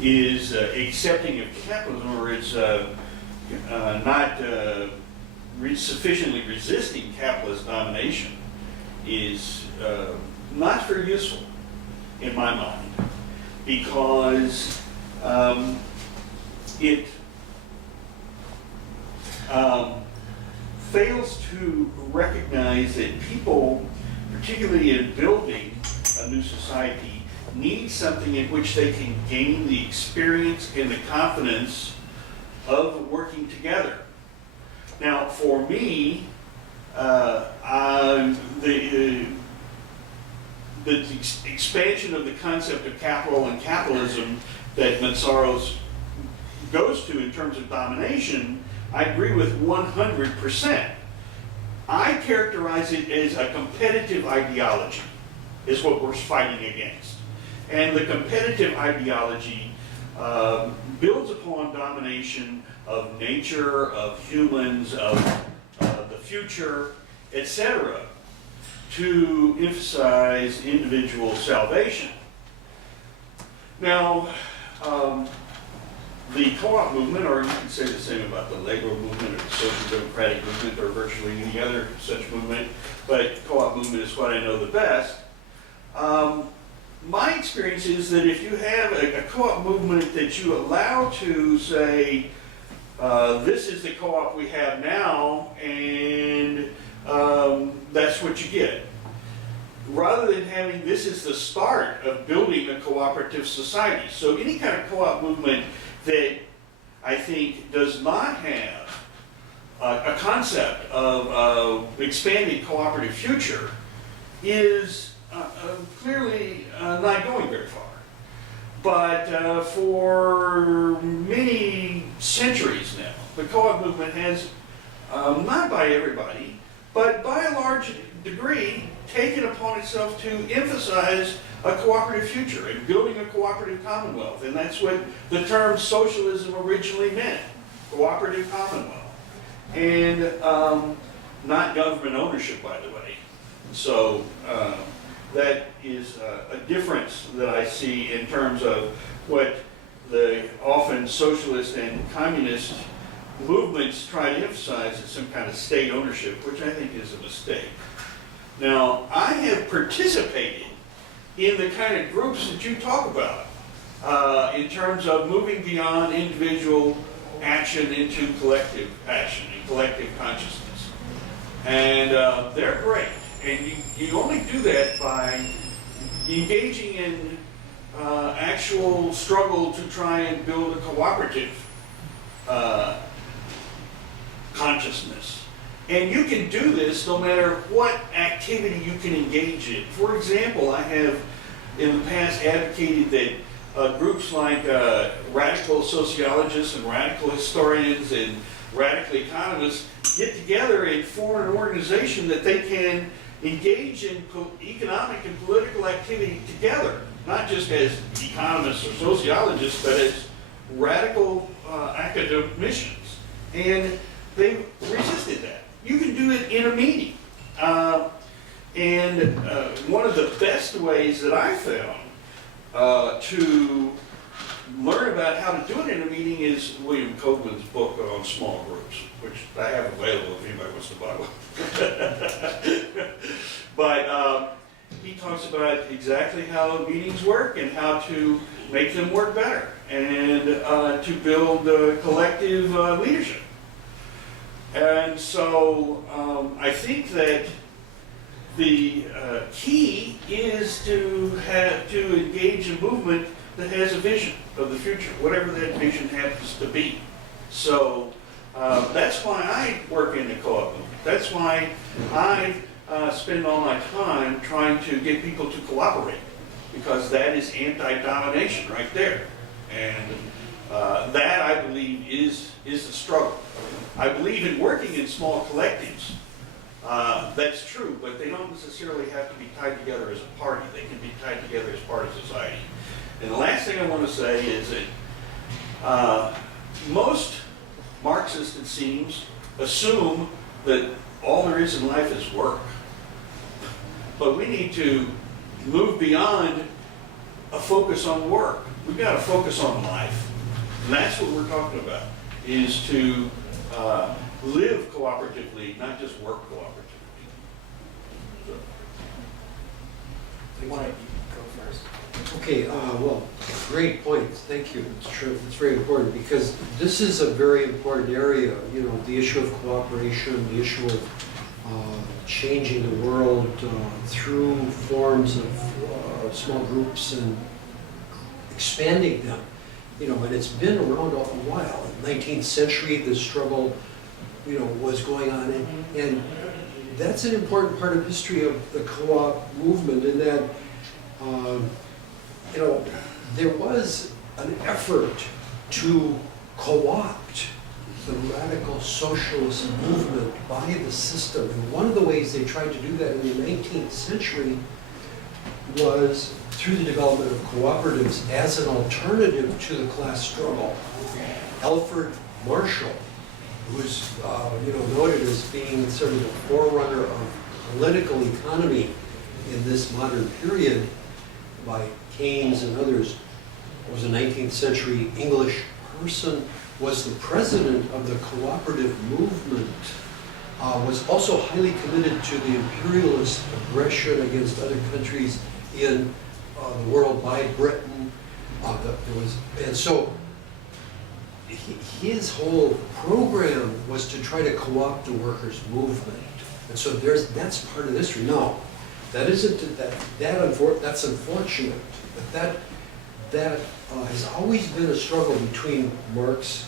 is accepting of capitalism, or is not sufficiently resisting capitalist domination, is not very useful in my mind, because it fails to recognize that people, particularly in building a new society, need something in which they can gain the experience and the confidence of working together. Now, for me, the expansion of the concept of capital and capitalism that Meszaros goes to in terms of domination, I agree with 100%. I characterize it as a competitive ideology, is what we're fighting against. And the competitive ideology builds upon domination of nature, of humans, of the future, etc., to emphasize individual salvation. Now, the co-op movement, or you can say the same about the labor movement or the social democratic movement or virtually any other such movement, but co-op movement is what I know the best. My experience is that if you have a co-op movement that you allow to say, this is the co-op we have now, and that's what you get. Rather than having this is the start of building a cooperative society. So any kind of co-op movement that I think does not have a concept of expanding cooperative future is clearly not going very far. But for many centuries now, the co-op movement has, not by everybody, but by a large degree, taken upon itself to emphasize a cooperative future and building a cooperative commonwealth. And that's what the term socialism originally meant, cooperative commonwealth. And not government ownership, by the way. So that is a difference that I see in terms of what the often socialist and communist movements try to emphasize as some kind of state ownership, which I think is a mistake. Now, I have participated in the kind of groups that you talk about in terms of moving beyond individual action into collective action and collective consciousness. And they're great. And you only do that by engaging in actual struggle to try and build a cooperative consciousness. And you can do this no matter what activity you can engage in. For example, I have in the past advocated that groups like radical sociologists and radical historians and radical economists get together and form an organization that they can engage in economic and political activity together, not just as economists or sociologists, but as radical academicians. And they resisted that. You can do it in a meeting. And one of the best ways that I found to learn about how to do it in a meeting is William Copeland's book on small groups, which I have available if anybody wants to buy one. But he talks about exactly how meetings work and how to make them work better and to build collective leadership. And so I think that the key is to engage a movement that has a vision of the future, whatever that vision happens to be. So that's why I work in the co-op movement. That's why I spend all my time trying to get people to cooperate, because that is anti-domination right there. And that, I believe, is the struggle. I believe in working in small collectives. That's true, but they don't necessarily have to be tied together as a party. They can be tied together as part of society. And the last thing I want to say is that most Marxists, it seems, assume that all there is in life is work. But we need to move beyond a focus on work. We've got to focus on life. And that's what we're talking about, is to live cooperatively, not just work cooperatively. So. You want to go first? Okay, well, great points, thank you. It's true, it's very important because this is a very important area, you know, the issue of cooperation, the issue of changing the world through forms of small groups and expanding them. You know, and it's been around a while. In the 19th century, the struggle, you know, was going on, and that's an important part of history of the co-op movement in that, you know, there was an effort to co-opt the radical socialist movement by the system. And one of the ways they tried to do that in the 19th century was through the development of cooperatives as an alternative to the class struggle. Alfred Marshall, who was you know, noted as being sort of the forerunner of political economy in this modern period by Keynes and others, was a 19th century English person, was the president of the cooperative movement, was also highly committed to the imperialist aggression against other countries in the world by Britain. And so his whole program was to try to co-opt the workers' movement. And so that's part of history. Now, that's unfortunate, but that has always been a struggle between Marx,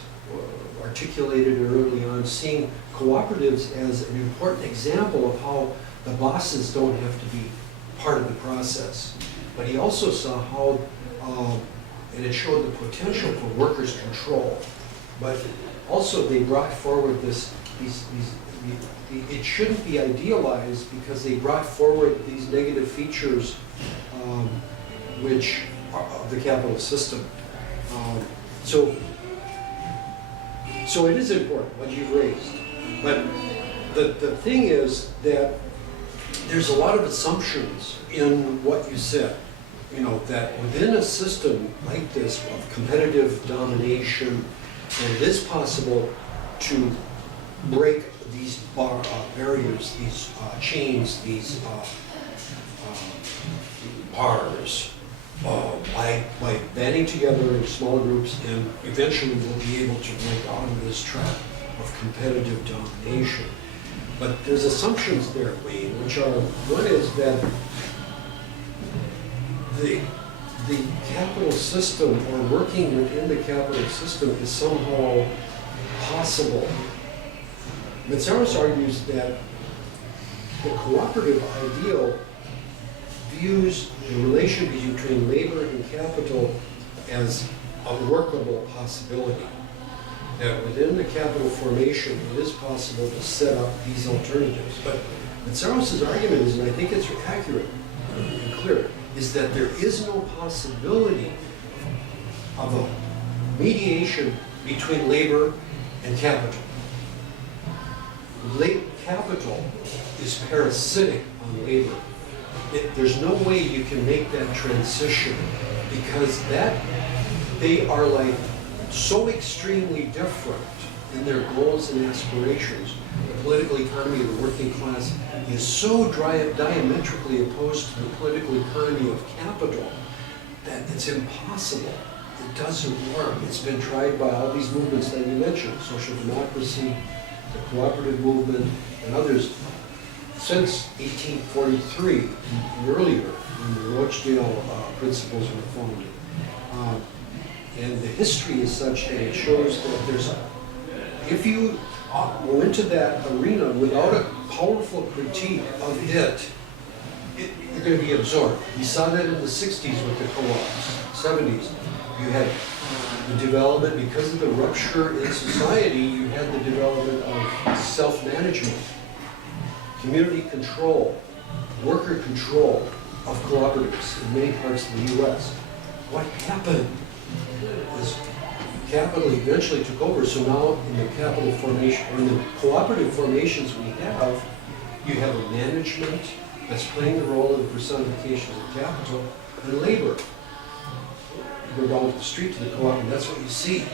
articulated early on, seeing cooperatives as an important example of how the bosses don't have to be part of the process. But he also saw how, and it showed the potential for workers' control. But also they brought forward it shouldn't be idealized because they brought forward these negative features which are of the capitalist system. So it is important what you've raised. But the thing is that there's a lot of assumptions in what you said. You know, that within a system like this of competitive domination, it is possible to break these barriers, these chains, these bars, by banding together in small groups, and eventually we'll be able to break out of this trap of competitive domination. But there's assumptions there, Wayne, which are, one is that the capital system, or working within the capital system, is somehow possible. Meszaros argues that the cooperative ideal views the relation between labor and capital as a workable possibility. That within the capital formation, it is possible to set up these alternatives. But Meszaros' argument is, and I think it's accurate and clear, is that there is no possibility of a mediation between labor and capital. Capital is parasitic on labor. There's no way you can make that transition because they are like so extremely different in their goals and aspirations. The political economy of the working class is so diametrically opposed to the political economy of capital that it's impossible. It doesn't work. It's been tried by all these movements that you mentioned, social democracy, the cooperative movement, and others, since 1843 and earlier, when the Rochdale principles were founded. And the history is such that it shows that if you go into that arena without a powerful critique of it, you're going to be absorbed. We saw that in the 60s with the co-ops, 70s. You had the development, because of the rupture in society, you had the development of self-management, community control, worker control of cooperatives in many parts of the U.S. What happened is capital eventually took over. So now in the capital formation, or in the cooperative formations we have, you have a management that's playing the role of the personification of capital and labor. you go down to the street to the co-op, and that's what you see.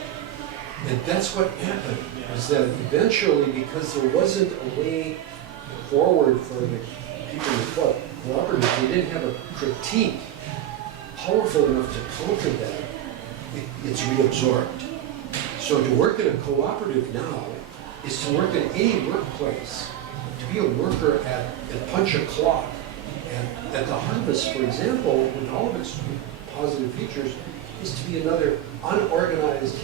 And that's what happened, is that eventually, because there wasn't a way forward for the people in the cooperative, they didn't have a critique powerful enough to counter that, it's reabsorbed. So to work in a cooperative now is to work in any workplace, to be a worker at punch a clock. And at the Harvest, for example, with all of its positive features, is to be another unorganized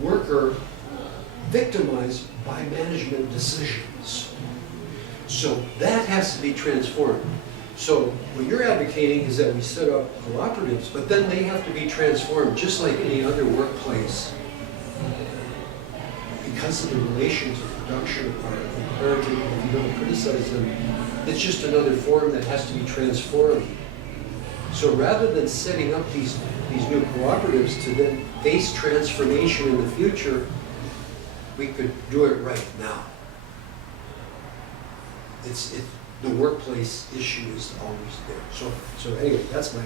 worker victimized by management decisions. So that has to be transformed. So what you're advocating is that we set up cooperatives, but then they have to be transformed just like any other workplace. Because of the relations of production are imperative, if you don't criticize them, it's just another form that has to be transformed. So rather than setting up these new cooperatives to then face transformation in the future, we could do it right now. The workplace issue is always there. So anyway, that's my,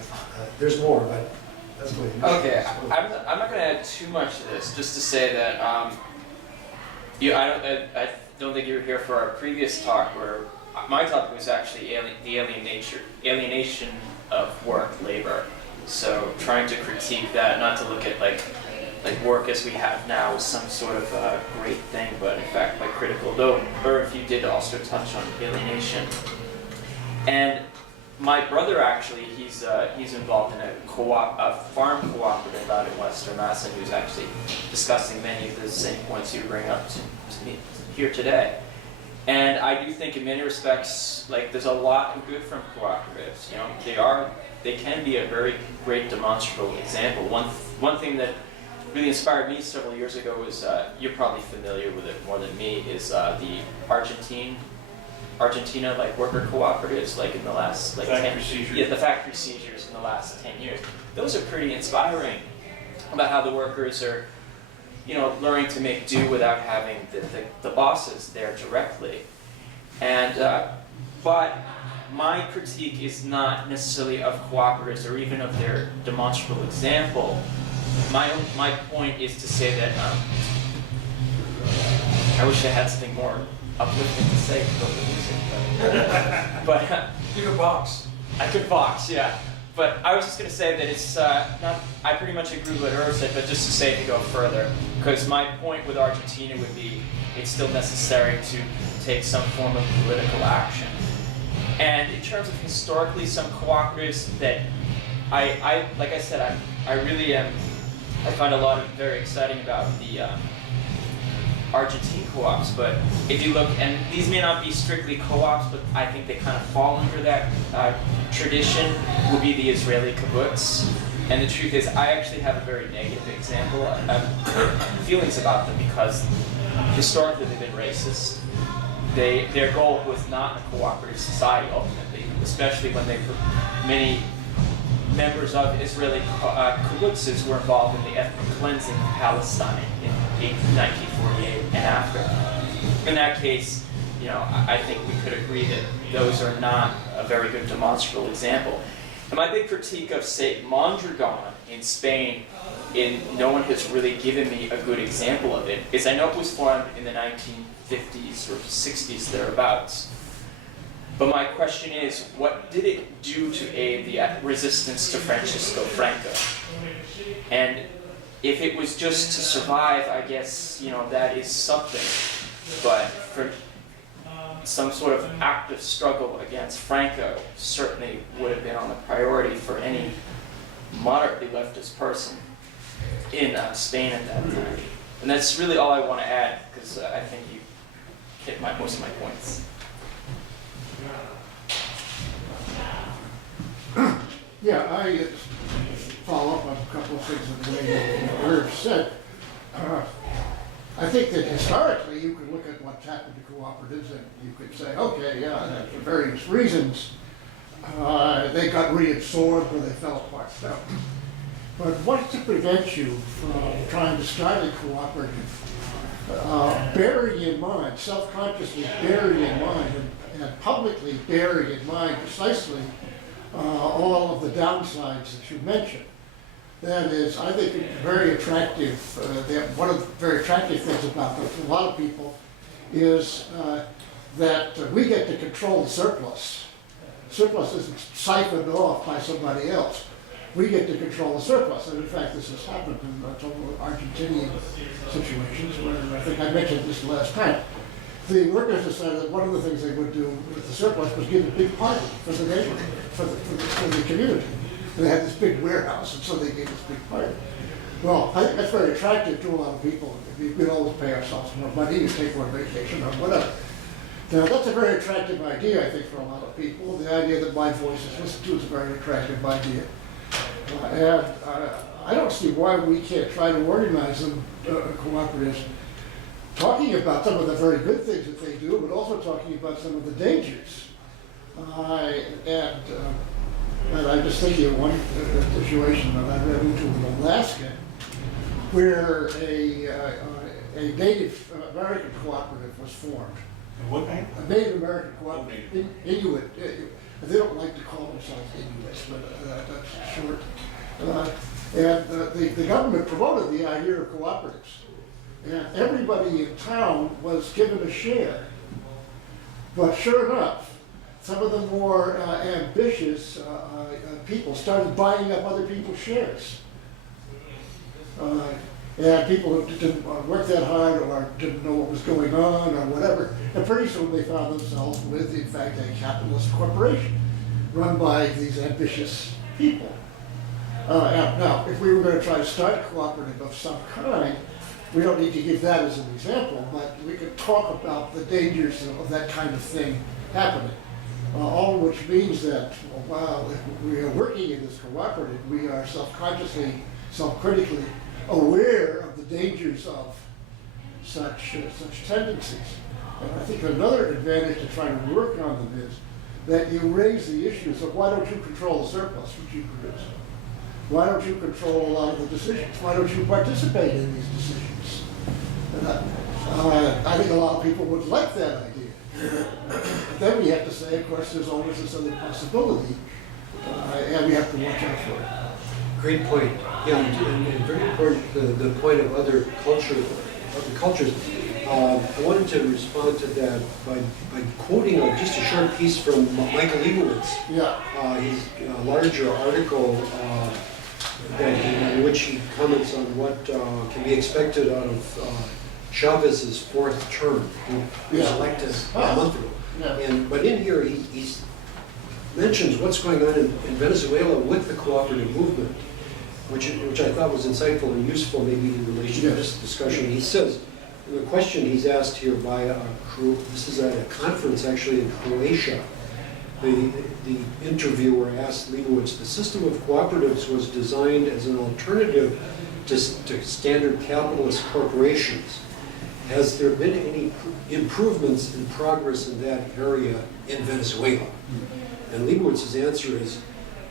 there's more, but that's my initial Okay, response. I'm not going to add too much to this, just to say that I don't think you were here for our previous talk, where my topic was actually the alienation of work, labor. So trying to critique that, not to look at like work as we have now as some sort of great thing, but in fact quite critical. Though Irv, you did also touch on alienation. And my brother actually, he's involved in a farm cooperative out in Western Mass, and he was actually discussing many of the same points you bring up to me here today. And I do think in many respects, like, there's a lot of good from cooperatives. You know, they can be a very great demonstrable example. One thing that really inspired me several years ago was, you're probably familiar with it more than me, is the Argentina like worker cooperatives, like in the last like factory seizures. Yeah, the factory seizures in the last 10 years. Those are pretty inspiring about how the workers are, you know, learning to make do without having the bosses there directly. And but my critique is not necessarily of cooperatives or even of their demonstrable example. My point is to say that I wish I had something more uplifting to say about the music, but You can box. I could box, yeah. But I was just going to say that it's not. I pretty much agree with what Irv said, but just to say to go further, because my point with Argentina would be it's still necessary to take some form of political action. And in terms of historically, some cooperatives that I like I said, I really am. I find a lot of very exciting about the Argentine co-ops, but if you look, and these may not be strictly co-ops, but I think they kind of fall under that tradition, would be the Israeli kibbutz. And the truth is, I actually have a very negative example, feelings about them, because historically they've been racist. Their goal was not a cooperative society ultimately, especially when many members of Israeli kibbutzes were involved in the ethnic cleansing of Palestine in 1948 and after. In that case, you know, I think we could agree that those are not a very good demonstrable example. And my big critique of, say, Mondragon in Spain, no one has really given me a good example of it, is I know it was formed in the 1950s or 60s, thereabouts. But my question is, what did it do to aid the resistance to Francisco Franco? And if it was just to survive, I guess, you know, that is something. But for some sort of active struggle against Franco certainly would have been on the priority for any moderately leftist person in Spain at that time. And that's really all I want to add, because I think you hit most of my points. Yeah, I follow up on a couple of things that Irv said. I think that historically you could look at what's happened to cooperatives and you could say, okay, yeah, for various reasons, they got reabsorbed or they fell apart. No. But what's to prevent you from trying to start a cooperative, bearing in mind, self-consciously bearing in mind, and publicly bearing in mind precisely all of the downsides that you mentioned? That is, I think, very attractive. One of the very attractive things about them to a lot of people is that we get to control the surplus. Surplus isn't siphoned off by somebody else. We get to control the surplus, and in fact, this has happened in Argentinian situations where I think I mentioned this last time. The workers decided that one of the things they would do with the surplus was give a big party for the neighborhood, for the community. And they had this big warehouse, and so they gave this big party. Well, I think that's very attractive to a lot of people. We could always pay ourselves more money, you take more vacation or whatever. Now, that's a very attractive idea, I think, for a lot of people. The idea that my voice is listened to is a very attractive idea. I don't see why we can't try to organize them, cooperatives, talking about some of the very good things that they do, but also talking about some of the dangers. And I'm just thinking of one situation that I ran into in Alaska, where a Native American cooperative was formed. What name? A Native American cooperative, Inuit. They don't like to call themselves Inuits, but that's short. And the government promoted the idea of cooperatives. And everybody in town was given a share. But sure enough, some of the more ambitious people started buying up other people's shares. And people who didn't work that hard or didn't know what was going on or whatever. And pretty soon they found themselves with, in fact, a capitalist corporation run by these ambitious people. Now, if we were going to try to start a cooperative of some kind, we don't need to give that as an example, but we could talk about the dangers of that kind of thing happening. All of which means that while we are working in this cooperative, we are self-consciously, self-critically aware of the dangers of such tendencies. And I think another advantage to trying to work on them is that you raise the issues of why don't you control the surplus which you produce? Why don't you control a lot of the decisions? Why don't you participate in these decisions? And I think a lot of people would like that idea. Then we have to say, of course, there's always this other possibility, and we have to watch out for it. Great point. Yeah, and very important, the point of other cultures. I wanted to respond to that by quoting just a short piece from Michael Leibowitz. Yeah. His larger article in which he comments on what can be expected out of Chavez's fourth term. He was elected a month ago. Yeah. But in here, he mentions what's going on in Venezuela with the cooperative movement, which I thought was insightful and useful maybe in relation to this discussion. He says, the question he's asked here by this is at a conference actually in Croatia. The interviewer asked Leibowitz, the system of cooperatives was designed as an alternative to standard capitalist corporations. Has there been any improvements in progress in that area in Venezuela? And Leibowitz's answer is,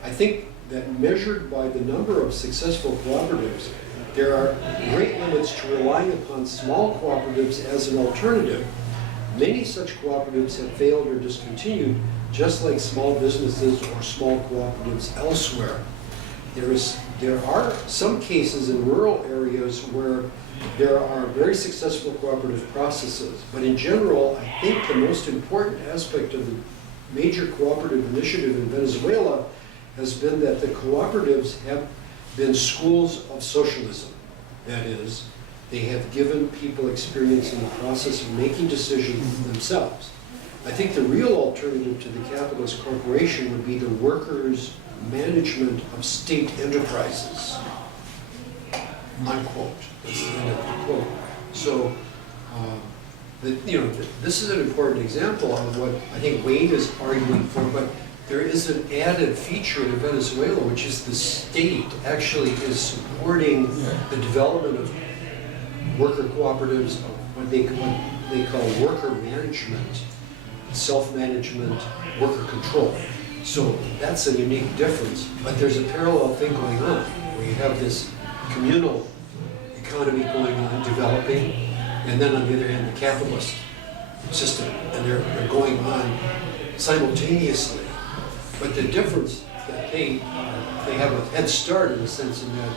I think that measured by the number of successful cooperatives, there are great limits to relying upon small cooperatives as an alternative. Many such cooperatives have failed or discontinued, just like small businesses or small cooperatives elsewhere. There are some cases in rural areas where there are very successful cooperative processes, but in general, I think the most important aspect of the major cooperative initiative in Venezuela has been that the cooperatives have been schools of socialism. That is, they have given people experience in the process of making decisions themselves. I think the real alternative to the capitalist corporation would be the workers' management of state enterprises. Unquote. That's the end of the quote. So, this is an important example of what I think Wayne is arguing for, but there is an added feature in Venezuela, which is the state actually is supporting the development of worker cooperatives, of what they call worker management, self-management, worker control. So that's a unique difference, but there's a parallel thing going on, where you have this communal economy going on, developing, and then on the other hand, the capitalist system, and they're going on simultaneously. But the difference that they have a head start in the sense in that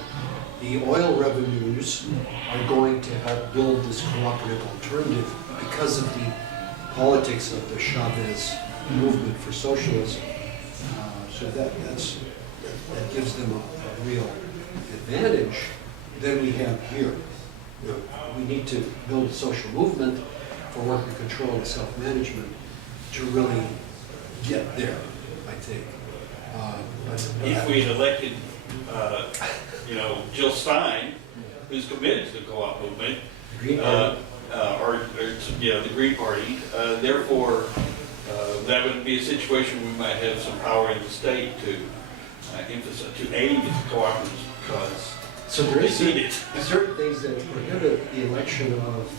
the oil revenues are going to help build this cooperative alternative because of the politics of the Chavez movement for socialism. So that gives them a real advantage than we have here. You know, we need to build a social movement for worker control and self-management to really get there, I think. If we had elected, Jill Stein, who's committed to the co-op movement, Green Party. The Green Party, therefore, that would be a situation we might have some power in the state to emphasize, to aid the cooperatives because So there is they need it. certain things that prohibit the election of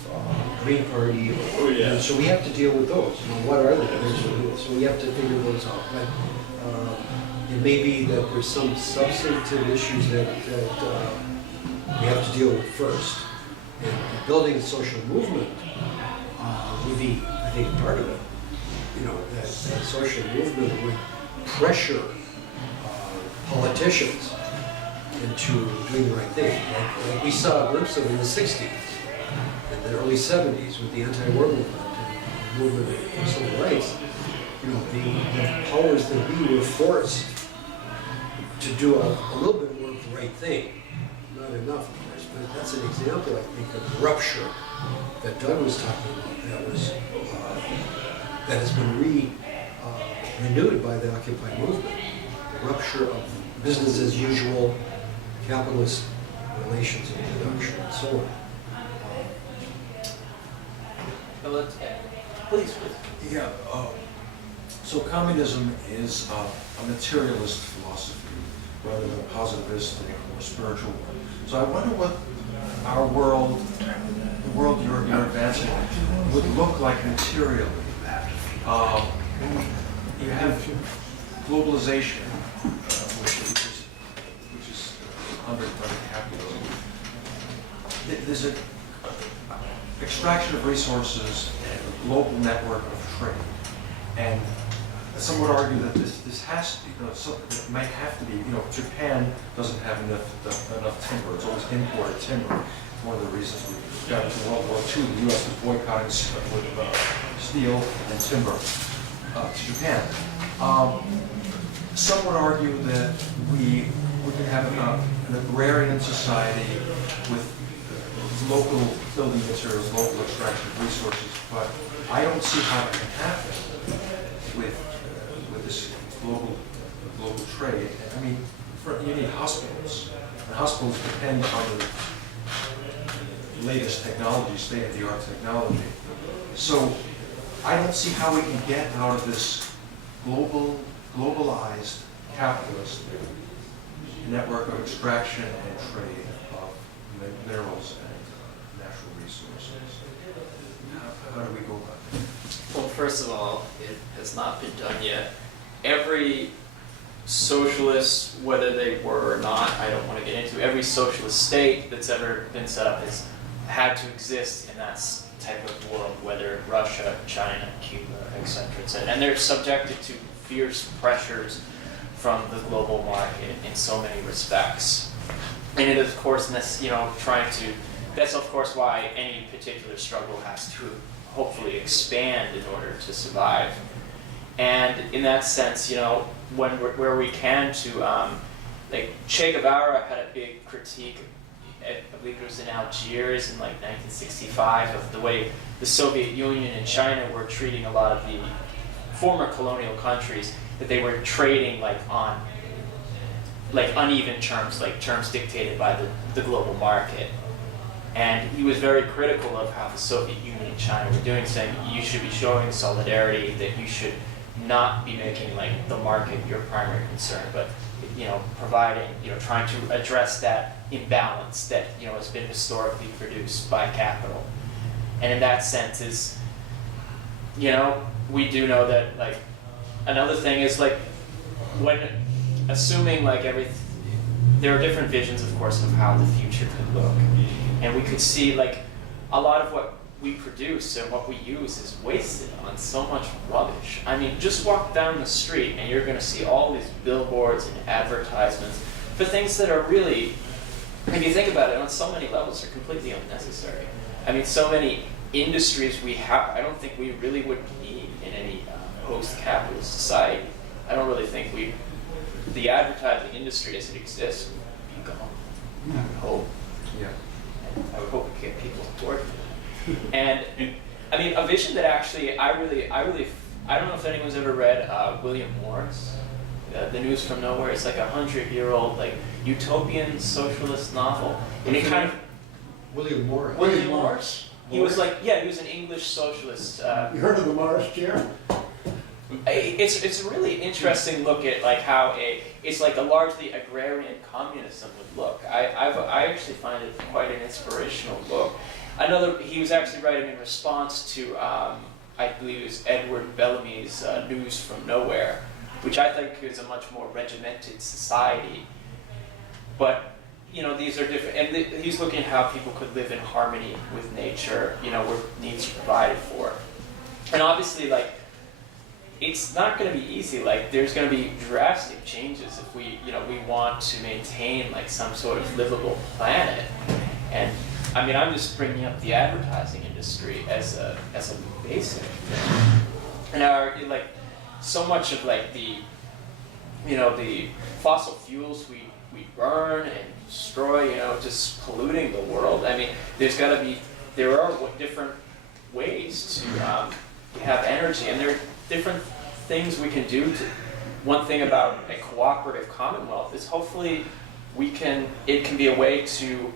Green Party. Oh, yeah. And so we have to deal with those. You know, what are they? So we have to figure those out. But it may be that there's some substantive issues that we have to deal with first. And building a social movement would be, I think, part of it. You know, that social movement would pressure politicians into doing the right thing. Like we saw a glimpse of in the 60s, in the early 70s with the anti-war movement and the movement for civil rights. You know, the powers that be were forced to do a little bit more of the right thing. Not enough, of course, but that's an example, I think, of the rupture that Doug was talking about. That has been renewed by the Occupy movement. The rupture of business as usual, capitalist relations and production, and so on. Please. Yeah, so communism is a materialist philosophy rather than positivistic or spiritual. So I wonder what our world, the world you're advancing, would look like materially. You have globalization, which is underdone capitalism. There's an extraction of resources and a global network of trade. And some would argue that this has to be, it might have to be, Japan doesn't have enough timber. It's always imported timber. One of the reasons we got into World War II, the U.S. was boycotting steel and timber to Japan. Some would argue that we can have an agrarian society with local building materials, local extraction of resources, but I don't see how it can happen with this global trade. I mean, you need hospitals, and hospitals depend on the latest technology, state-of-the-art technology. So I don't see how we can get out of this globalized capitalist network of extraction and trade of minerals and natural resources. How do we go about that? Well, first of all, it has not been done yet. Every socialist, whether they were or not, I don't want to get into, every socialist state that's ever been set up has had to exist in that type of world, whether Russia, China, Cuba, etc., etc. And they're subjected to fierce pressures from the global market in so many respects. And it is, of course, that's of course why any particular struggle has to hopefully expand in order to survive. And in that sense, where we can like Che Guevara had a big critique, I believe it was in Algiers in like 1965, of the way the Soviet Union and China were treating a lot of the former colonial countries, that they were trading on uneven terms, like terms dictated by the global market. And he was very critical of how the Soviet Union and China were doing, saying you should be showing solidarity, that you should not be making the market your primary concern, but providing, trying to address that imbalance that has been historically produced by capital. And in that sense we do know that another thing is when assuming there are different visions, of course, of how the future could look, and we could see a lot of what we produce and what we use is wasted on so much rubbish. I mean, just walk down the street and you're going to see all these billboards and advertisements for things that are really, if you think about it, on so many levels, are completely unnecessary. I mean, so many industries we have, I don't think we really would need in any post-capitalist society. I don't really think the advertising industry as it exists would be gone. I would hope. Yeah. I would hope we get people on board for that. And I mean, a vision that actually I don't know if anyone's ever read William Morris, The News from Nowhere. It's like 100-year-old like utopian socialist novel, and it kind of William Morris. William Morris. He was like, yeah, he was an English socialist. You heard of the Morris chair? It's a really interesting look at like how it's like a largely agrarian communism would look. I actually find it quite an inspirational book. He was actually writing in response to I believe it was Edward Bellamy's News from Nowhere, which I think is a much more regimented society. But you know, these are different, and he's looking at how people could live in harmony with nature. You know, where needs are provided for, and obviously like. It's not going to be easy. Like, there's going to be drastic changes if we want to maintain like some sort of livable planet. And I mean, I'm just bringing up the advertising industry as a basic thing. And like so much of like the fossil fuels we burn and destroy, just polluting the world. I mean, there are different ways to have energy, and there are different things we can do. One thing about a cooperative commonwealth is hopefully it can be a way to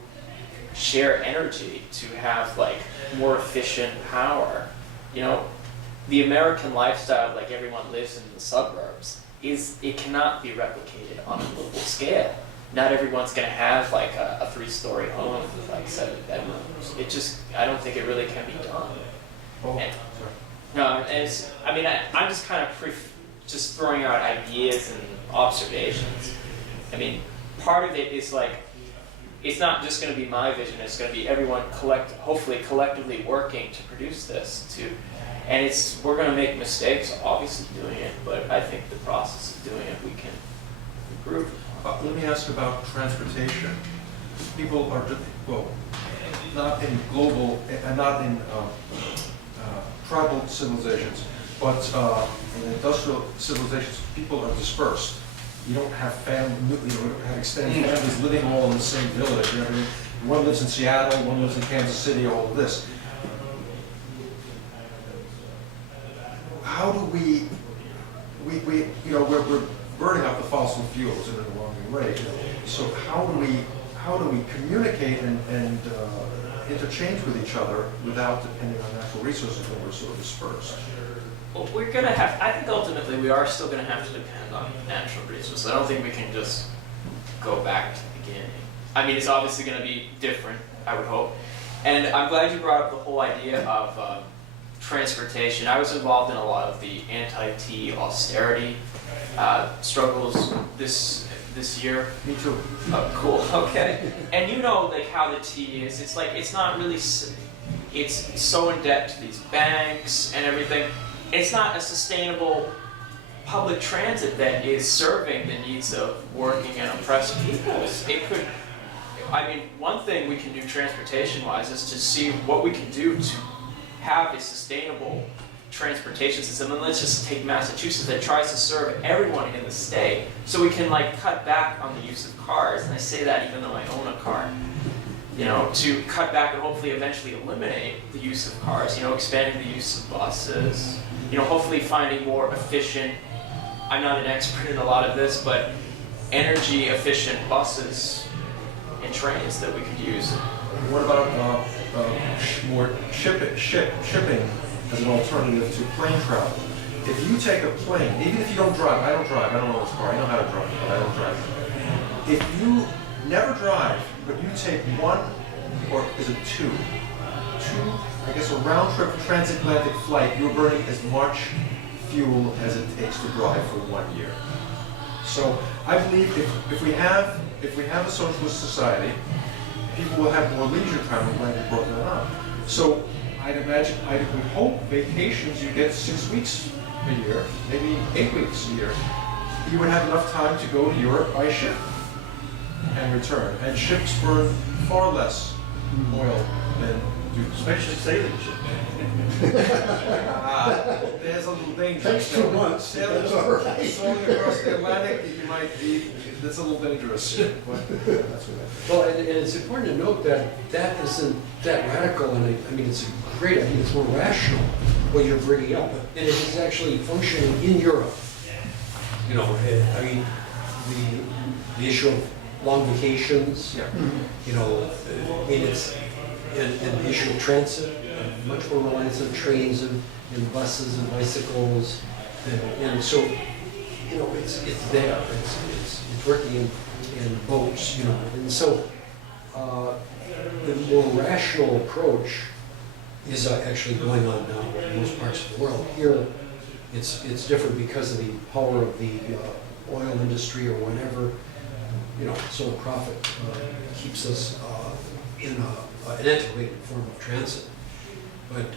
share energy, to have like more efficient power. The American lifestyle, like everyone lives in the suburbs, it cannot be replicated on a global scale. Not everyone's going to have like a 3-story home with like 7 bedrooms. I don't think it really can be done. No, I'm just kind of just throwing out ideas and observations. I mean, part of it is like, it's not just going to be my vision, it's going to be everyone hopefully collectively working to produce this. And we're going to make mistakes, obviously, doing it, but I think the process of doing it, we can improve. Let me ask about transportation. People are, not in global, not in tribal civilizations, but in industrial civilizations, people are dispersed. You don't have you don't have extended families living all in the same village. One lives in Seattle, one lives in Kansas City, all of this. How do we're burning up the fossil fuels in an alarming rate. So how do we communicate and interchange with each other without depending on natural resources when we're sort of dispersed? Well, I think ultimately we are still going to have to depend on natural resources. I don't think we can just go back to the beginning. I mean, it's obviously going to be different, I would hope. And I'm glad you brought up the whole idea of transportation. I was involved in a lot of the anti-tea austerity struggles this year. Me too. Oh, cool. Okay. And like how the tea is. It's like it's not really. It's so in debt to these banks and everything. It's not a sustainable public transit that is serving the needs of working and oppressed peoples. One thing we can do transportation-wise is to see what we can do to have a sustainable transportation system. And let's just take Massachusetts that tries to serve everyone in the state, so we can cut back on the use of cars. And I say that even though I own a car. To cut back and hopefully eventually eliminate the use of cars. Expanding the use of buses. Hopefully finding more efficient. I'm not an expert in a lot of this, but energy efficient buses and trains that we could use. What about more shipping as an alternative to plane travel? If you take a plane, even if you don't drive, I don't own a car, I know how to drive, but I don't drive. If you never drive, but you take one, or is it two, I guess a round-trip transatlantic flight, you're burning as much fuel as it takes to drive for 1 year. So I believe if we have a socialist society, people will have more leisure time. I'm glad you brought that up. So I'd imagine, I would hope vacations, you get 6 weeks a year, maybe 8 weeks a year. You would have enough time to go to Europe by ship and return. And ships burn far less oil than do. Especially sailing ships. There's a little danger. Takes 2 months, that's all right. Sailing across the Atlantic, you might be, that's a little dangerous. But that's what Well, and it's important to note that that isn't that radical, and I mean, it's a great idea, it's more rational what you're bringing up, and it is actually functioning in Europe. You know, I mean, the issue of long vacations, Yeah. you know, I mean, it's, and the issue of transit, much more reliance on trains and buses and bicycles, and so, you know, it's there, it's working in boats, you know, and so the more rational approach is actually going on now in most parts of the world. Here, it's different because of the power of the oil industry or whatever, you know, so profit keeps us in an antiquated form of transit. But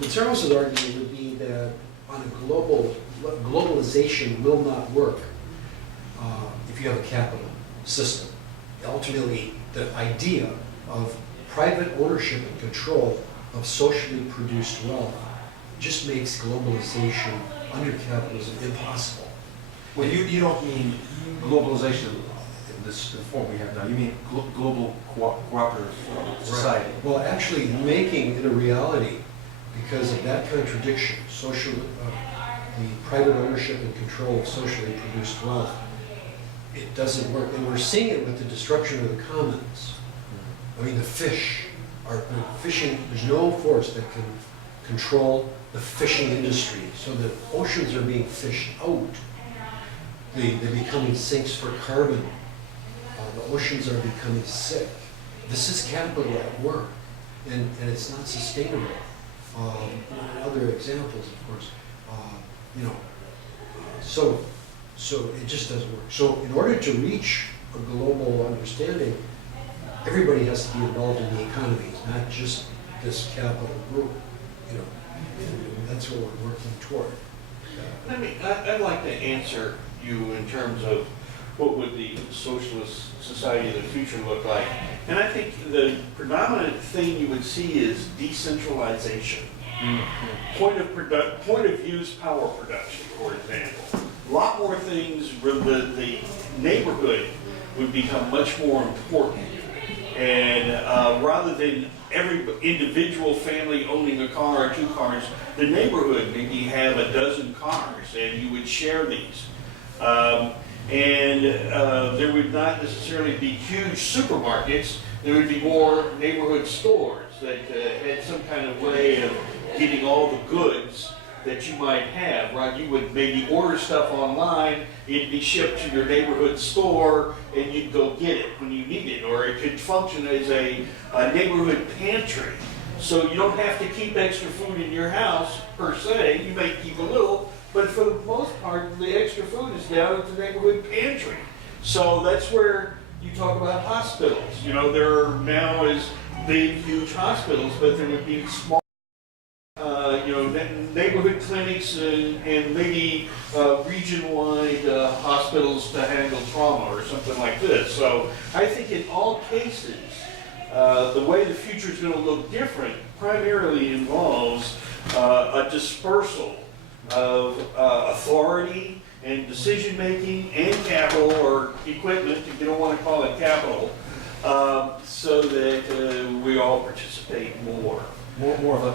Meszaros' argument would be that on a globalization will not work if you have a capital system. Ultimately, the idea of private ownership and control of socially produced wealth just makes globalization under capitalism impossible. Well, you don't mean globalization in this form we have now. You mean global cooperative society. Right. Well, actually making it a reality because of that contradiction, the private ownership and control of socially produced wealth, it doesn't work. And we're seeing it with the destruction of the commons. I mean, the fish are fishing, there's no force that can control the fishing industry. So the oceans are being fished out. They're becoming sinks for carbon. The oceans are becoming sick. This is capital at work, and it's not sustainable. Other examples, of course, you know, so it just doesn't work. So in order to reach a global understanding, everybody has to be involved in the economy, not just this capital group, you know, and that's what we're working toward. I'd like to answer you in terms of what would the socialist society of the future look like. And I think the predominant thing you would see is decentralization. Point of use power production, for example. A lot more things, the neighborhood would become much more important. And rather than every individual family owning a car or 2 cars, the neighborhood maybe have a dozen cars and you would share these. There would not necessarily be huge supermarkets. There would be more neighborhood stores that had some kind of way of getting all the goods that you might have, right? You would maybe order stuff online, it'd be shipped to your neighborhood store, and you'd go get it when you need it. Or it could function as a neighborhood pantry. So you don't have to keep extra food in your house, per se. You may keep a little, but for the most part, the extra food is down at the neighborhood pantry. So that's where you talk about hospitals. You know, there are now is big, huge hospitals, but there would be small, neighborhood clinics and maybe region-wide hospitals to handle trauma or something like this. So I think in all cases, the way the future is going to look different primarily involves a dispersal of authority and decision-making and capital or equipment, if you don't want to call it capital, so that we all participate more. More of a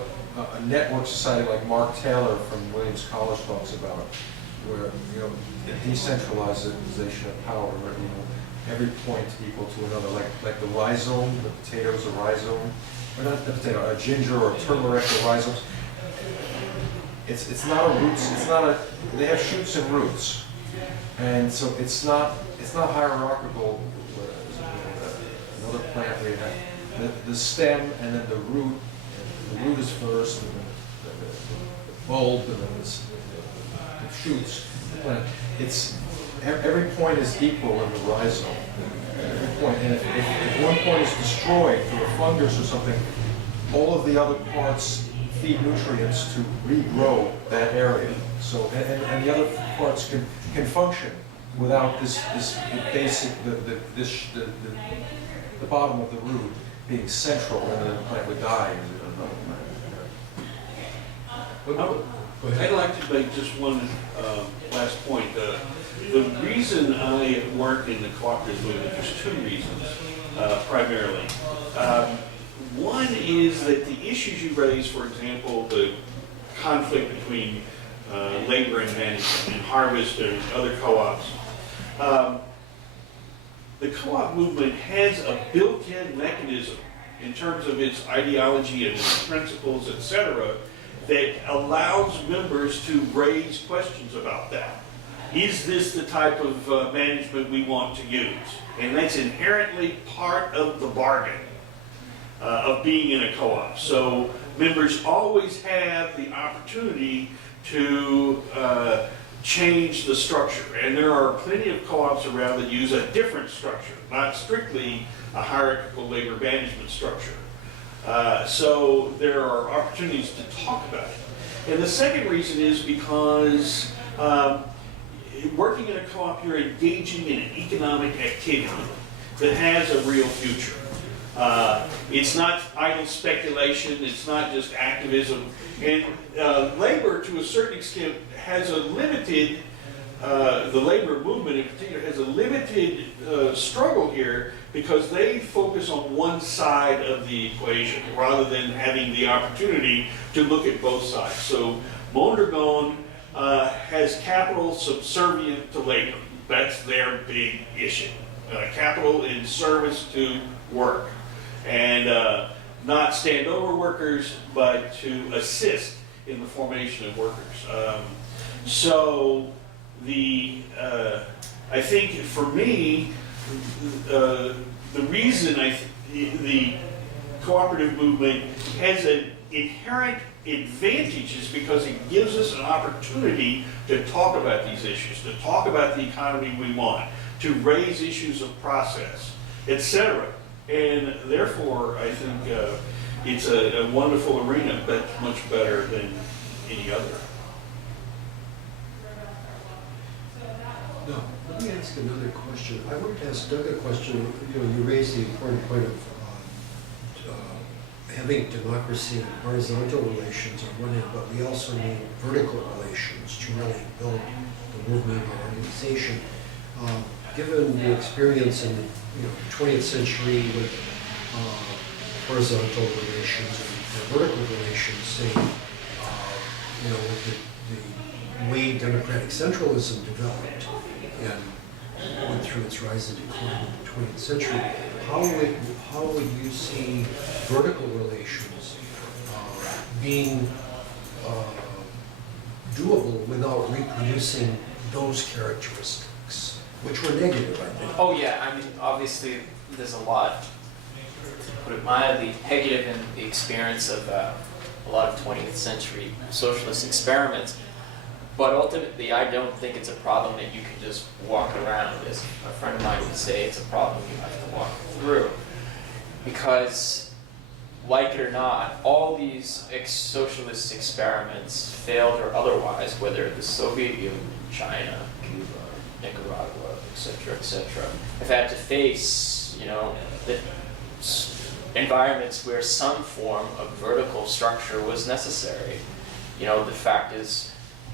network society like Mark Taylor from Williams College talks about, where, you know, the decentralization of power, where, you know, every point equal to another, like the rhizome, the potatoes, a rhizome, or not the potato, a ginger or turmeric or rhizomes. It's not a roots, they have shoots and roots. And so it's not hierarchical, another plant where you have the stem and then the root. The root is first, and then the bulb, and then the shoots. The plant. Every point is equal in the rhizome. Every point, and if one point is destroyed through a fungus or something, all of the other parts feed nutrients to regrow that area. So, and the other parts can function without this basic, the bottom of the root being central, and then the plant would die. I'd like to make just one last point. The reason I work in the cooperative movement, there's two reasons, primarily. One is that the issues you raise, for example, the conflict between labor and management and harvest and other co-ops, the co-op movement has a built-in mechanism in terms of its ideology and its principles, etc., that allows members to raise questions about that. Is this the type of management we want to use? And that's inherently part of the bargain of being in a co-op. So members always have the opportunity to change the structure. And there are plenty of co-ops around that use a different structure, not strictly a hierarchical labor management structure. So there are opportunities to talk about it. And the second reason is because working in a co-op, you're engaging in an economic activity that has a real future. It's not idle speculation, it's not just activism. And labor, to a certain extent, has a limited, the labor movement in particular, has a limited struggle here because they focus on one side of the equation rather than having the opportunity to look at both sides. So Mondragon has capital subservient to labor. That's their big issue. Capital in service to work. And not stand over workers, but to assist in the formation of workers. So I think for me, the reason the cooperative movement has an inherent advantage is because it gives us an opportunity to talk about these issues, to talk about the economy we want, to raise issues of process, etc. And therefore, I think it's a wonderful arena, but much better than any other. Now, let me ask another question. I wanted to ask Doug a question. You raised the important point of having democracy and horizontal relations on one hand, but we also need vertical relations to really build the movement or organization. Given the experience in the 20th century with horizontal relations and vertical relations, say, with the way democratic centralism developed and went through its rise and decline in the 20th century, how would you see vertical relations being doable without reproducing those characteristics, which were negative, I think? Oh yeah, I mean, obviously there's a lot, to put it mildly, negative in the experience of a lot of 20th century socialist experiments. But ultimately, I don't think it's a problem that you can just walk around. As a friend of mine would say, it's a problem you have to walk through. Because, like it or not, all these socialist experiments, failed or otherwise, whether the Soviet Union, China, Cuba, Nicaragua, etc., have had to face, the environments where some form of vertical structure was necessary. The fact is,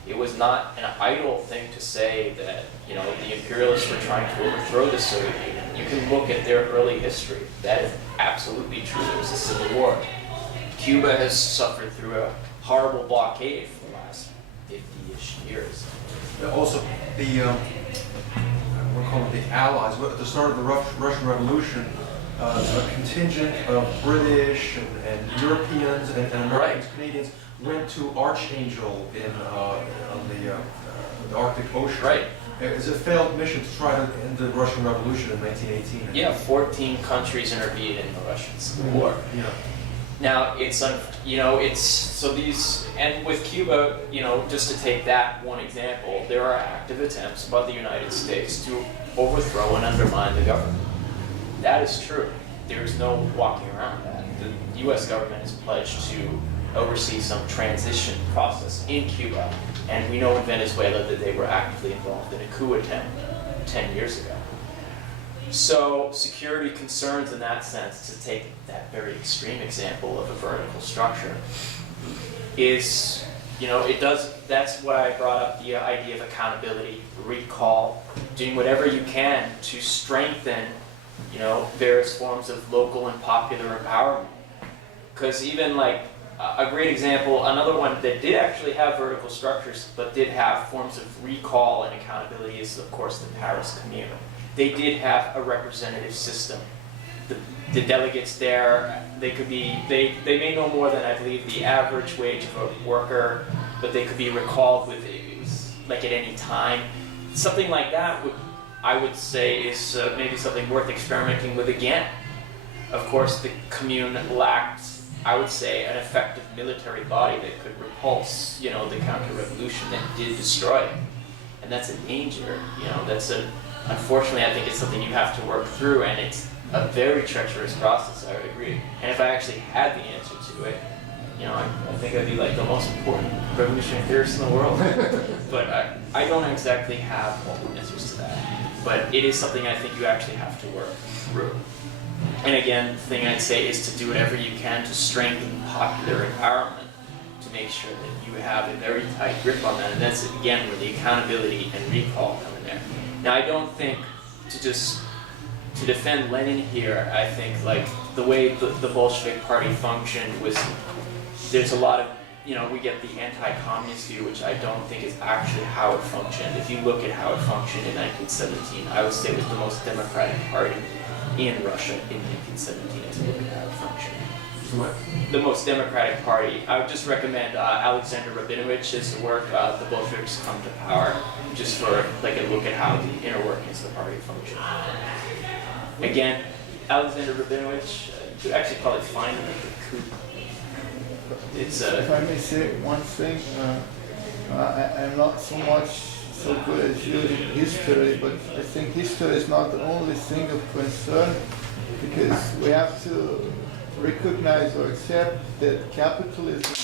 it was not an idle thing to say that, the imperialists were trying to overthrow the Soviet Union. You can look at their early history. That is absolutely true. There was a civil war. Cuba has suffered through a horrible blockade for the last 50-ish years. Also, we're calling it the Allies. At the start of the Russian Revolution, a contingent of British and Europeans and Americans, Canadians went to Archangel on the Arctic Ocean. Right. It was a failed mission to try to end the Russian Revolution in 1918. Yeah, 14 countries intervened in the Russian Civil War. Yeah. Now and with Cuba, just to take that one example, there are active attempts by the United States to overthrow and undermine the government. That is true. there's no walking around that. The U.S. government is pledged to oversee some transition process in Cuba, and we know in Venezuela that they were actively involved in a coup attempt 10 years ago. So security concerns in that sense, to take that very extreme example of a vertical structure, is, you know, that's why I brought up the idea of accountability, recall, doing whatever you can to strengthen, you know, various forms of local and popular empowerment. Because even like, a great example, another one that did actually have vertical structures, but did have forms of recall and accountability is, of course, the Paris Commune. They did have a representative system. The delegates there, they made no more than, I believe, the average wage of a worker, but they could be recalled with, it was like at any time. Something like that I would say is maybe something worth experimenting with again. Of course, the commune lacked, I would say, an effective military body that could repulse, you know, the counter-revolution that did destroy it. And that's a danger, you know, unfortunately, I think it's something you have to work through, and it's a very treacherous process, I would agree. And if I actually had the answer to it, you know, I think I'd be like the most important revolutionary theorist in the world. But I don't exactly have all the answers to that. But it is something I think you actually have to work through. And again, the thing I'd say is to do whatever you can to strengthen popular empowerment, to make sure that you have a very tight grip on that. And that's, again, where the accountability and recall come in there. Now, I don't think to defend Lenin here, I think like the way the Bolshevik Party functioned was, there's a lot of, you know, we get the anti-communist view, which I don't think is actually how it functioned. If you look at how it functioned in 1917, I would say it was the most democratic party in Russia in 1917, if you look at how it functioned. What? The most democratic party. I would just recommend Alexander Rabinovich's work, The Bolsheviks Come to Power, just for like a look at how the inner workings of the party function. Again, Alexander Rabinovich, you could actually probably find him at the coup. It's If I may say one thing, I'm not so good as you in history, but I think history is not the only thing of concern, because we have to recognize or accept that capitalism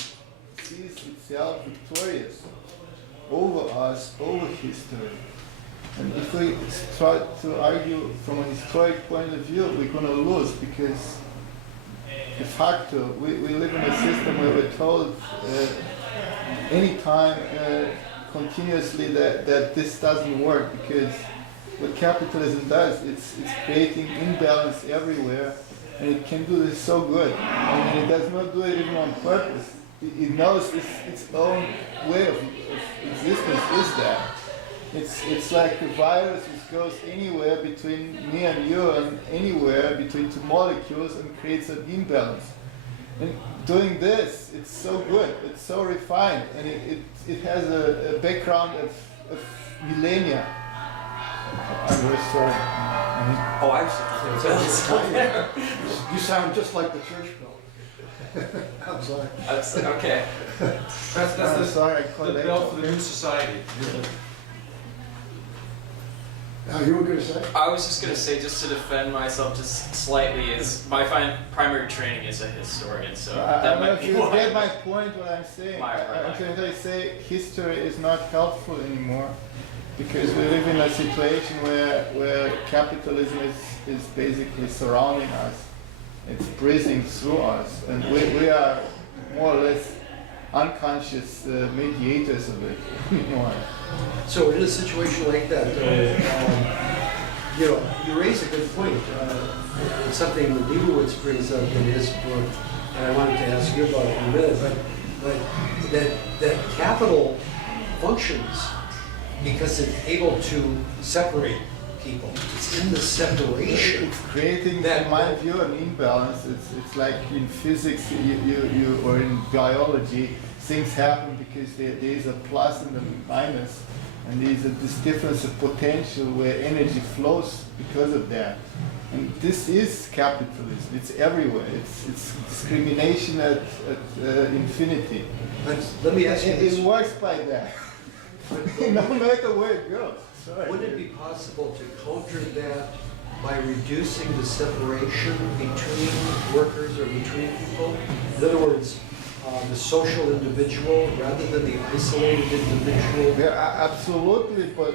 sees itself victorious over us, over history. And if we try to argue from a historic point of view, we're going to lose, because de facto, we live in a system where we're told anytime, continuously, that this doesn't work, because what capitalism does, it's creating imbalance everywhere, and it can do this so good. I mean, it does not do it even on purpose. It knows its own way of existence is that. It's like a virus which goes anywhere between me and you, and anywhere between two molecules, and creates an imbalance. And doing this, it's so good, it's so refined, and it has a background of millennia. I'm very sorry. oh, I actually thought there was You sound just like the church bell. I'm sorry. okay. That's I'm sorry, I the called bell for the new society. Now, you were going to say? I was just going to say, just to defend myself just slightly, is my primary training is a historian, so I that don't know might if be you why. get my point, what I'm saying. I'm trying to say history is not helpful anymore, because we live in a situation where capitalism is basically surrounding us. It's breathing through us, and we are more or less unconscious mediators of it. So in a situation like that, you raise a good point. It's something that Leibowitz brings up in his book, and I wanted to ask you about it in a minute, but that capital functions because it's able to separate people. It's in the separation. It's creating, in my view, an imbalance. It's like in physics, or in biology, things happen because there is a plus and a minus, and there's this difference of potential where energy flows because of that. And this is capitalism. It's everywhere. It's discrimination at infinity. But let me ask you this. It works by that. No matter where it goes. Sorry. Would it be possible to counter that by reducing the separation between workers or between people? In other words, the social individual rather than the isolated individual? Yeah, absolutely, but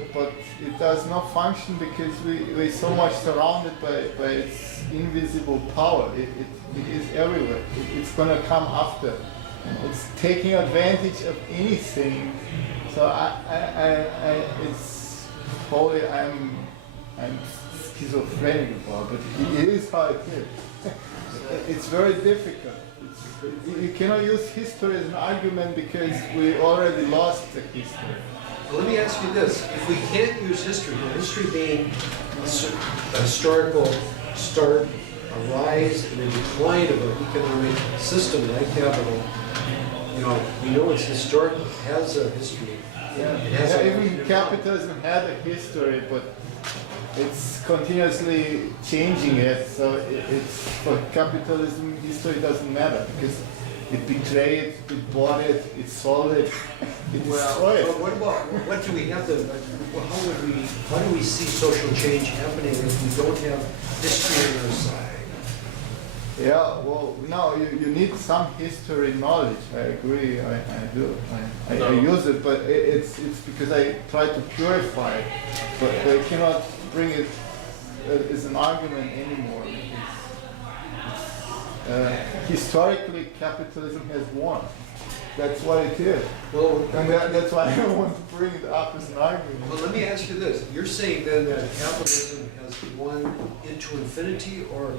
it does not function because we're so much surrounded by its invisible power. It is everywhere. It's going to come after. It's taking advantage of anything. So it's probably I'm schizophrenic about, but it is how it is. It's very difficult. You cannot use history as an argument because we already lost the history. Well, let me ask you this. If we can't use history, history being a historical start, a rise and a decline of an economic system like capital, we know it's historical, it has a history. It has Even capitalism had a history, but it's continuously changing it. So it's for capitalism, history doesn't matter because it betrayed, it bought it, it sold it, it destroyed it. But what do we have to? How do we see social change happening if we don't have history on our side? Yeah, well, no, you need some history knowledge. I agree. I do. I use it, but it's because I try to purify it, but I cannot bring it as an argument anymore. Historically, capitalism has won. That's what it is. Well, And that's why I don't want to bring it up as an argument. well, let me ask you this. You're saying then that capitalism has won into infinity, or,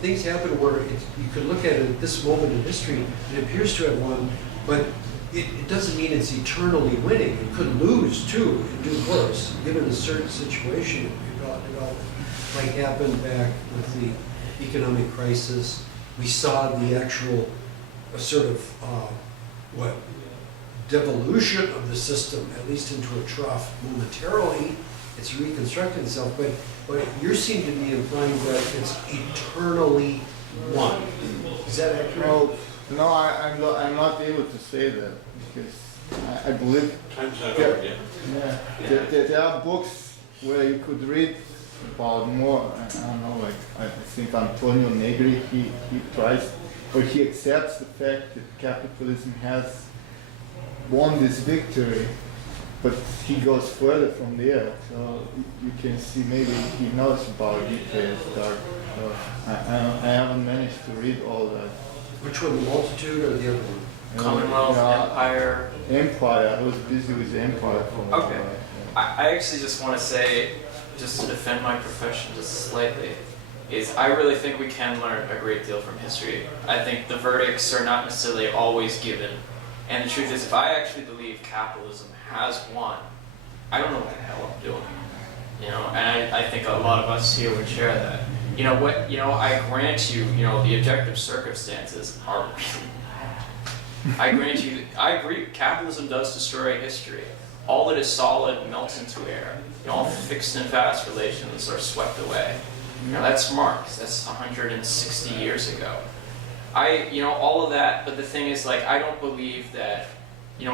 things happen where you could look at it at this moment in history, it appears to have won, but it doesn't mean it's eternally winning. It could lose too and do worse, given a certain situation like happened back with the economic crisis. We saw the actual sort of devolution of the system, at least into a trough momentarily. It's reconstructed itself, but you seem to be implying that it's eternally won. Is that accurate? No, I'm not able to say that because I believe Time's not over yet. there are books where you could read about more. I don't know, like I think Antonio Negri, he tries or he accepts the fact that capitalism has won this victory, but he goes further from there. So you can see maybe he knows about details. I haven't managed to read all that. Which one, the multitude or the other one? Commonwealth, Empire. Empire. I was busy with Empire for a while. Okay. I actually just want to say, just to defend my profession just slightly, is I really think we can learn a great deal from history. I think the verdicts are not necessarily always given. And the truth is, if I actually believe capitalism has won, I don't know what the hell I'm doing. And I think a lot of us here would share that. I grant you, the objective circumstances are really bad. I grant you, I agree, capitalism does destroy history. All that is solid melts into air. All fixed and fast relations are swept away. That's Marx, that's 160 years ago. All of that, but the thing is, I don't believe that,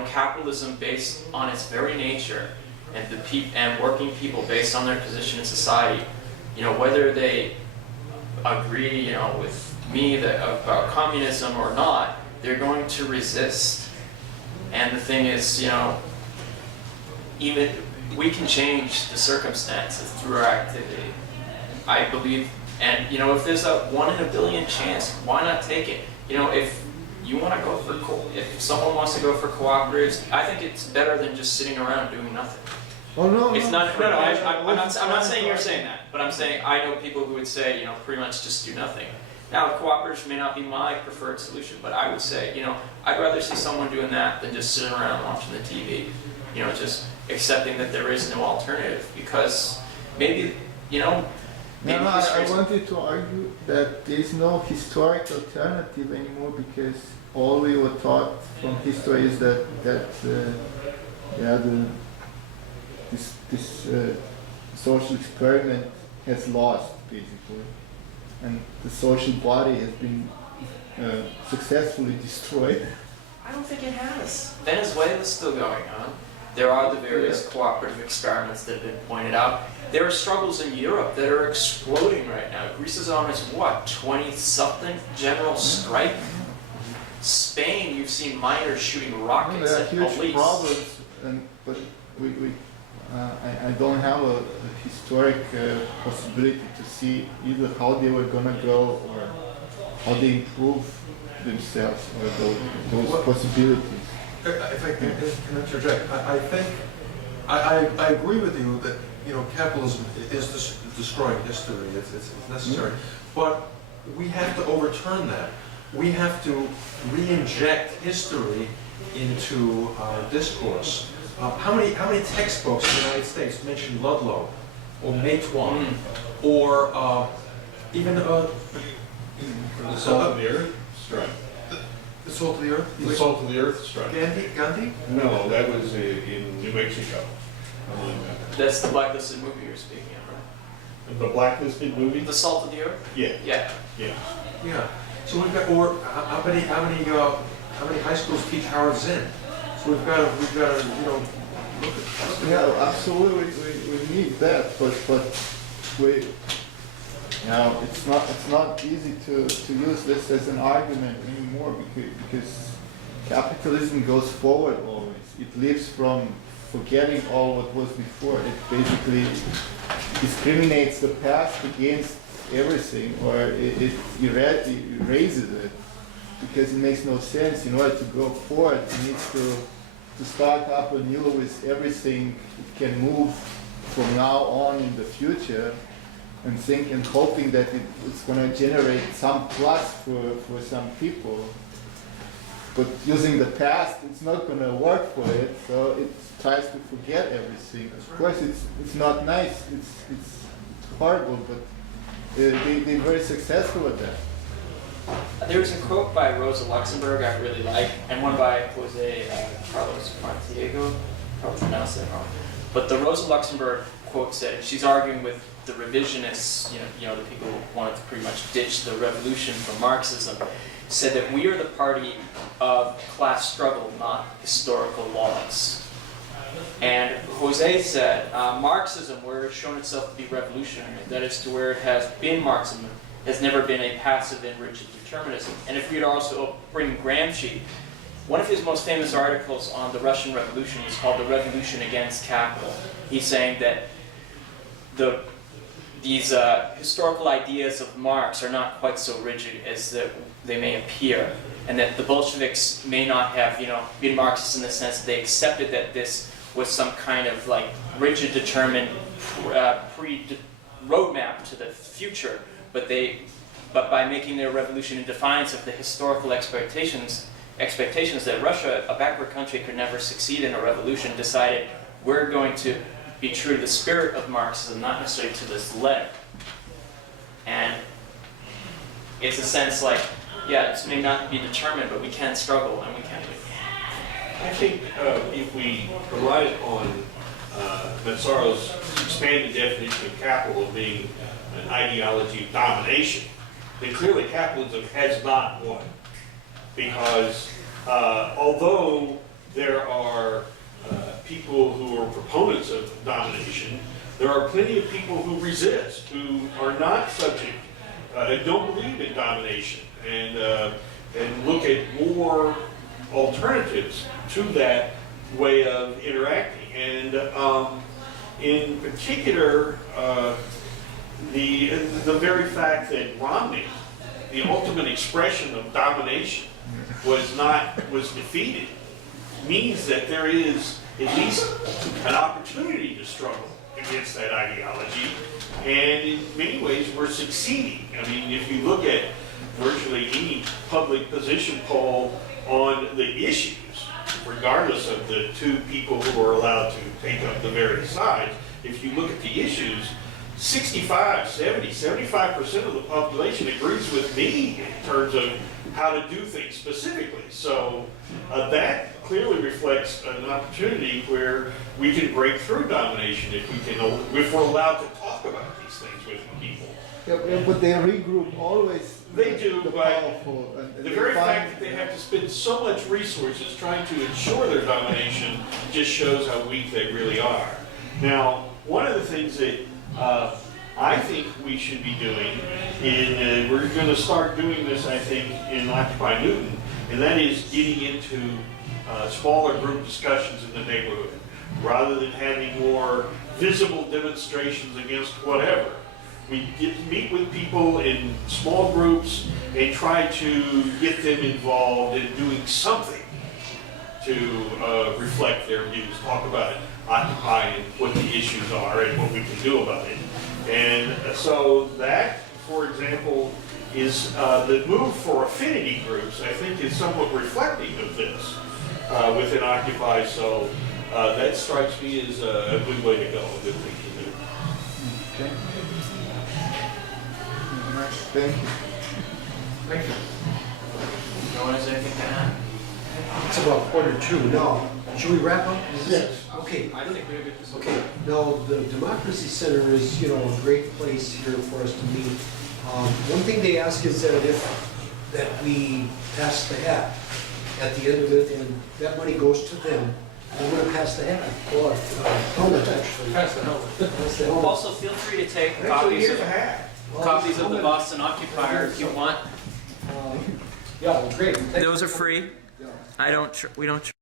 capitalism based on its very nature and working people based on their position in society, whether they agree, with me about communism or not, they're going to resist. And the thing is, even we can change the circumstances through our activity. I believe, and if there's a 1 in a billion chance, why not take it? If you want to go if someone wants to go for cooperatives, I think it's better than just sitting around doing nothing. Oh no! It's no, not. No, I'm not saying you're saying that, but I'm saying I know people who would say, pretty much just do nothing. Now, cooperatives may not be my preferred solution, but I would say, I'd rather see someone doing that than just sitting around watching the TV. Just accepting that there is no alternative, because maybe, maybe I wanted to argue that there is no historic alternative anymore because all we were taught from history is that this social experiment has lost basically, and the social body has been successfully destroyed. I don't think it has. Venezuela's still going on. There are the various cooperative experiments that have been pointed out. There are struggles in Europe that are exploding right now. Greece is on its, what, 20-something general strike? Spain, you've seen miners shooting rockets There are at huge police. problems, but I don't have a historic possibility to see either how they were gonna go or how they improve themselves or those possibilities. If I can interject, I think, I agree with you that, capitalism is destroying history, it's necessary, but we have to overturn that. We have to re-inject history into our discourse. How many textbooks in the United States mention Ludlow, or Matewan, or even The salt of the earth strike. the salt of the earth? The salt of the earth strike. Gandhi? No, that was in New Mexico. That's the blacklisted movie you're speaking of, right? The blacklisted movie? The Salt of the Earth? Yeah, Yeah. yeah. Yeah. So we've got, or how many high schools teach Howard Zinn? So we've got to, look at. Yeah, absolutely, we need that, but we, it's not easy to use this as an argument anymore because capitalism goes forward always. It lives from forgetting all what was before. It basically discriminates the past against everything, or it erases it because it makes no sense. In order to go forward, it needs to start up anew with everything it can move from now on in the future, and think and hoping that it's going to generate some plus for some people. But using the past, it's not going to work for it, so it tries to forget everything. Of course, it's not nice, it's horrible, but they're very successful at that. There's a quote by Rosa Luxemburg I really like, and one by Jose Carlos Montiago, probably pronounced that wrong. But the Rosa Luxemburg quote said, she's arguing with the revisionists, the people who wanted to pretty much ditch the revolution from Marxism, said that we are the party of class struggle, not historical laws. And Jose said, Marxism, where it's shown itself to be revolutionary, that is to where it has been Marxism, has never been a passive and rigid determinism. And if we were to also bring Gramsci, one of his most famous articles on the Russian Revolution was called The Revolution Against Capital. He's saying that these historical ideas of Marx are not quite so rigid as they may appear, and that the Bolsheviks may not have been Marxists in the sense that they accepted that this was some kind of rigid, determined roadmap to the future, but by making their revolution in defiance of the historical expectations that Russia, a backward country, could never succeed in a revolution, decided we're going to be true to the spirit of Marxism, not necessarily to this letter. And it's a sense this may not be determined, but we can struggle and we can win. I think if we rely on Meszaros' expanded definition of capital being an ideology of domination, then clearly capitalism has not won. Because although there are people who are proponents of domination, there are plenty of people who resist, who are not subject, don't believe in domination, and look at more alternatives to that way of interacting. And in particular, the very fact that Romney, the ultimate expression of domination, was defeated, means that there is at least an opportunity to struggle against that ideology, and in many ways we're succeeding. I mean, if you look at virtually any public position poll on the issues, regardless of the two people who are allowed to take up the various sides, if you look at the issues, 65, 70, 75% of the population agrees with me in terms of how to do things specifically. So that clearly reflects an opportunity where we can break through domination if we're allowed to talk about these things with people. Yeah, but they regroup always. They do, the but powerful, and the they very find- fact that they have to spend so much resources trying to ensure their domination just shows how weak they really are. Now, one of the things that I think we should be doing, we're going to start doing this, I think, in Occupy Newton, and that is getting into smaller group discussions in the neighborhood, rather than having more visible demonstrations against whatever. We get to meet with people in small groups and try to get them involved in doing something to reflect their views, talk about Occupy and what the issues are and what we can do about it. And so that, for example, is the move for affinity groups, I think, is somewhat reflecting of this within Occupy. So that strikes me as a good way to go, a good thing to do. Okay. Thank you. Thank you. No one has anything to add? It's about 1:45 now. Should we wrap up? Yes. Okay. I think we have it. Okay, now, the Democracy Center is, you know, a great place here for us to meet. One thing they ask is that we pass the hat at the end of it, and that money goes to them. I'm gonna pass the hat, or, helmet, actually. Pass the helmet. Pass the helmet. Also, feel free to take Actually, copies here's of, a hat. Well, copies of the helmet, Boston Occupier if you want. Yeah, well, great. Thank Those you. are free. Yeah. We don't.